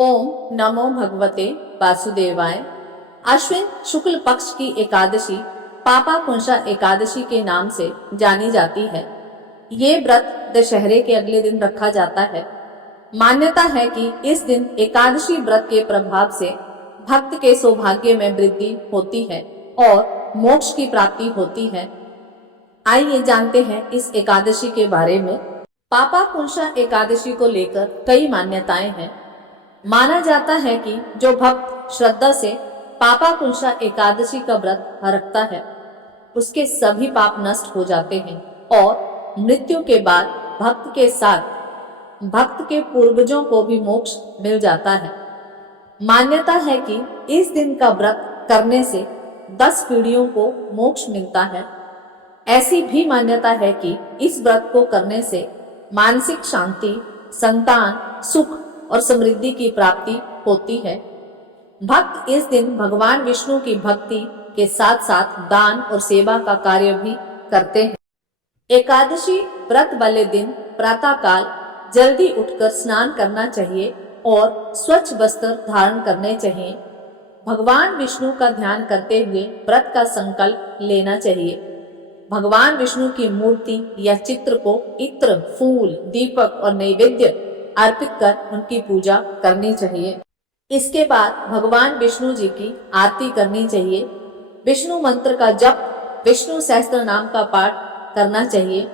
ओम नमो भगवते वासुदेवाय। अश्विन शुक्ल पक्ष की एकादशी पापाकुंशा एकादशी के नाम से जानी जाती है। ये व्रत दशहरे के अगले दिन रखा जाता है। मान्यता है कि इस दिन एकादशी व्रत के प्रभाव से भक्त के सौभाग्य में वृद्धि होती है और मोक्ष की प्राप्ति होती है। आइए जानते हैं इस एकादशी के बारे में। पापाकुंशा एकादशी को लेकर कई मान्यताएं हैं। माना जाता है कि जो भक्त श्रद्धा से पापाकुंशा एकादशी का व्रत रखता है उसके सभी पाप नष्ट हो जाते हैं और मृत्यु के बाद भक्त के साथ भक्त के पूर्वजों को भी मोक्ष मिल जाता है। मान्यता है कि इस दिन का व्रत करने से 10 पीढ़ियों को मोक्ष मिलता है। ऐसी भी मान्यता है कि इस व्रत को करने से मानसिक शांति, संतान, सुख और समृद्धि की प्राप्ति होती है। भक्त इस दिन भगवान विष्णु की भक्ति के साथ साथ दान और सेवा का कार्य भी करते हैं। एकादशी व्रत वाले दिन प्रातः काल जल्दी उठकर स्नान करना चाहिए और स्वच्छ वस्त्र धारण करने चाहिए। भगवान विष्णु का ध्यान करते हुए व्रत का संकल्प लेना चाहिए। भगवान विष्णु की मूर्ति या चित्र को इत्र, फूल, दीपक और नैवेद्य अर्पित कर उनकी पूजा करनी चाहिए। इसके बाद भगवान विष्णु जी की आरती करनी चाहिए। विष्णु मंत्र का जप, विष्णु सहस्त्र नाम का पाठ करना चाहिए।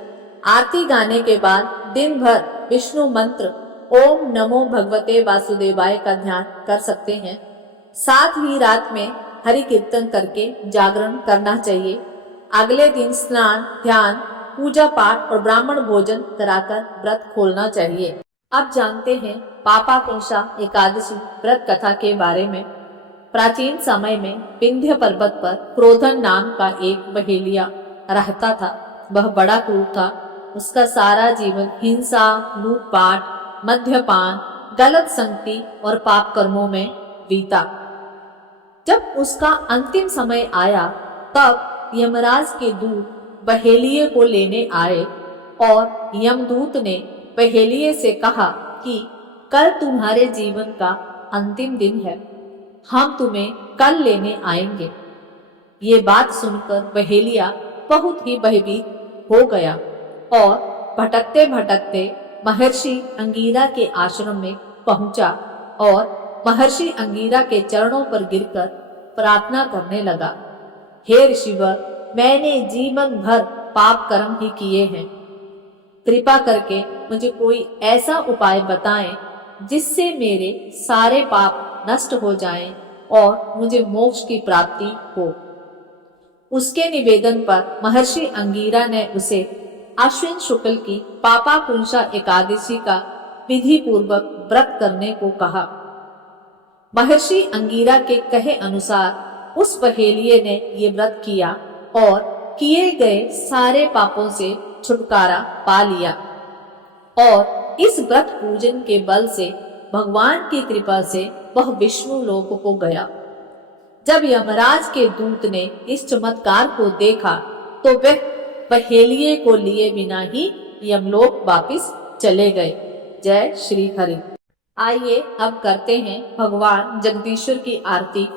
आरती गाने के बाद दिन भर विष्णु मंत्र ओम नमो भगवते वासुदेवाय का ध्यान कर सकते हैं। साथ ही रात में हरि कीर्तन करके जागरण करना चाहिए। अगले दिन स्नान, ध्यान, पूजा पाठ और ब्राह्मण भोजन कराकर व्रत खोलना चाहिए। अब जानते हैं पापाकुंशा एकादशी व्रत कथा के बारे में। प्राचीन समय में विंध्य पर्वत पर क्रोधन नाम का एक बहेलिया रहता था। वह बड़ा क्रूर था। उसका सारा जीवन हिंसा, लूटपाट, मद्यपान, गलत संगति और पाप कर्मों में बीता। जब उसका अंतिम समय आया तब यमराज के दूत बहेलिये को लेने आए और यमदूत ने बहेलिये से कहा कि कल तुम्हारे जीवन का अंतिम दिन है, हम तुम्हें कल लेने आएंगे। ये बात सुनकर बहेलिया बहुत ही भयभीत हो गया और भटकते भटकते महर्षि अंगीरा के आश्रम में पहुंचा और महर्षि अंगीरा के चरणों पर गिरकर प्रार्थना करने लगा। हे ऋषिवर, मैंने जीवन भर पाप कर्म ही किए हैं। कृपा करके मुझे कोई ऐसा उपाय बताएं जिससे मेरे सारे पाप नष्ट हो जाएं और मुझे मोक्ष की प्राप्ति हो। उसके निवेदन पर महर्षि अंगीरा ने उसे अश्विन शुक्ल की पापाकुंशा एकादशी का विधि पूर्वक व्रत करने को कहा। महर्षि अंगीरा के कहे अनुसार उस बहेलिये ने ये व्रत किया और किए गए सारे पापों से छुटकारा पा लिया और इस व्रत पूजन के बल से भगवान की कृपा से वह विष्णु लोक को गया। जब यमराज के दूत ने इस चमत्कार को देखा तो वह बहेलिये को लिए बिना ही यमलोक वापिस चले गए। जय श्री हरि। आइए अब करते हैं भगवान जगदीश्वर की आरती।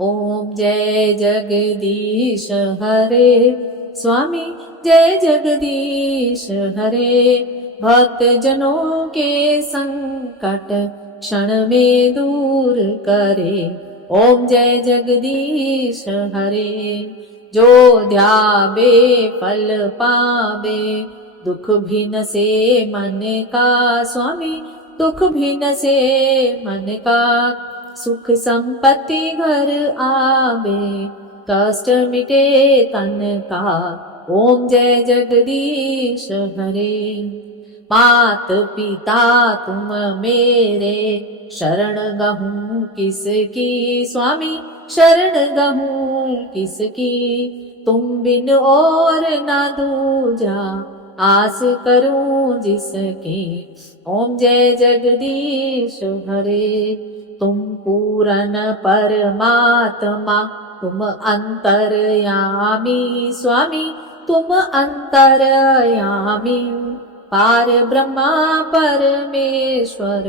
ओम जय जगदीश हरे स्वामी, जय जगदीश हरे। भक्त जनों के संकट क्षण में दूर करे। ओम जय जगदीश हरे। जो ध्यावे फल पावे, दुख भी न से मन का स्वामी, दुख भी न से मन का। सुख संपत्ति घर आवे, कष्ट मिटे तन का। ओम जय जगदीश हरे। मात पिता तुम मेरे, शरण गहूँ किसकी स्वामी, शरण गहूँ किसकी। तुम बिन और न दूजा, आस करूं जिसकी। ओम जय जगदीश हरे। तुम पूरन परमात्मा, तुम अंतर्यामी स्वामी, तुम अंतर्यामी। पार ब्रह्मा परमेश्वर,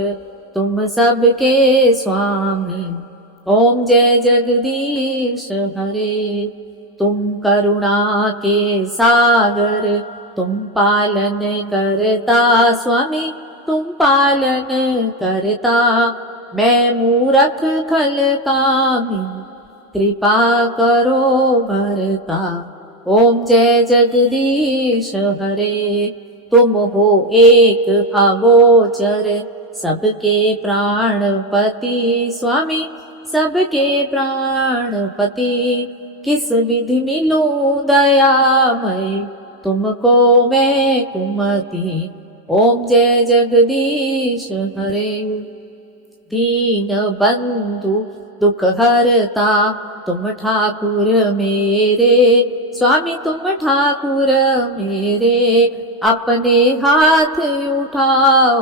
तुम सबके स्वामी। ओम जय जगदीश हरे। तुम करुणा के सागर, तुम पालन करता स्वामी, तुम पालन करता। मैं मूरख खल कामी, कृपा करो भरता। ओम जय जगदीश हरे। तुम हो एक अगोचर, सबके प्राणपति स्वामी, सबके प्राणपति। किस विधि मिलूं दयामय, तुमको मैं कुमति। ओम जय जगदीश हरे। दीन बंधु दुख हरता, तुम ठाकुर मेरे स्वामी, तुम ठाकुर मेरे। अपने हाथ उठाओ,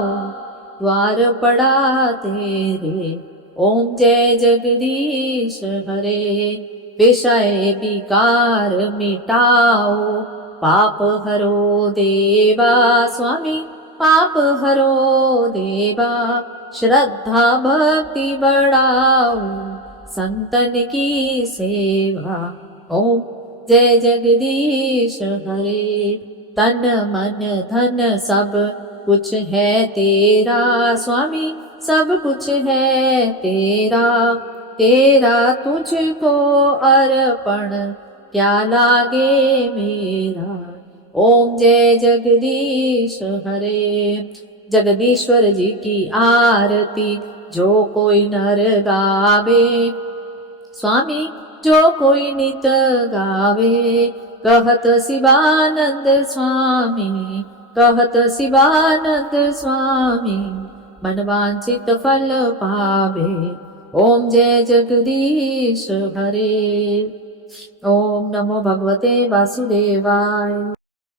द्वार पड़ा तेरे। ओम जय जगदीश हरे। विषय विकार मिटाओ, पाप हरो देवा स्वामी, पाप हरो देवा। श्रद्धा भक्ति बढ़ाओ, संतन की सेवा। ओम जय जगदीश हरे। तन मन धन सब कुछ है तेरा स्वामी, सब कुछ है तेरा। तेरा तुझको अर्पण, क्या लागे मेरा। ओम जय जगदीश हरे। जगदीश्वर जी की आरती जो कोई नर गावे स्वामी, जो कोई नित गावे। कहत शिवानंद स्वामी, कहत शिवानंद स्वामी, मनवांछित फल पावे। ओम जय जगदीश हरे। ओम नमो भगवते वासुदेवाय।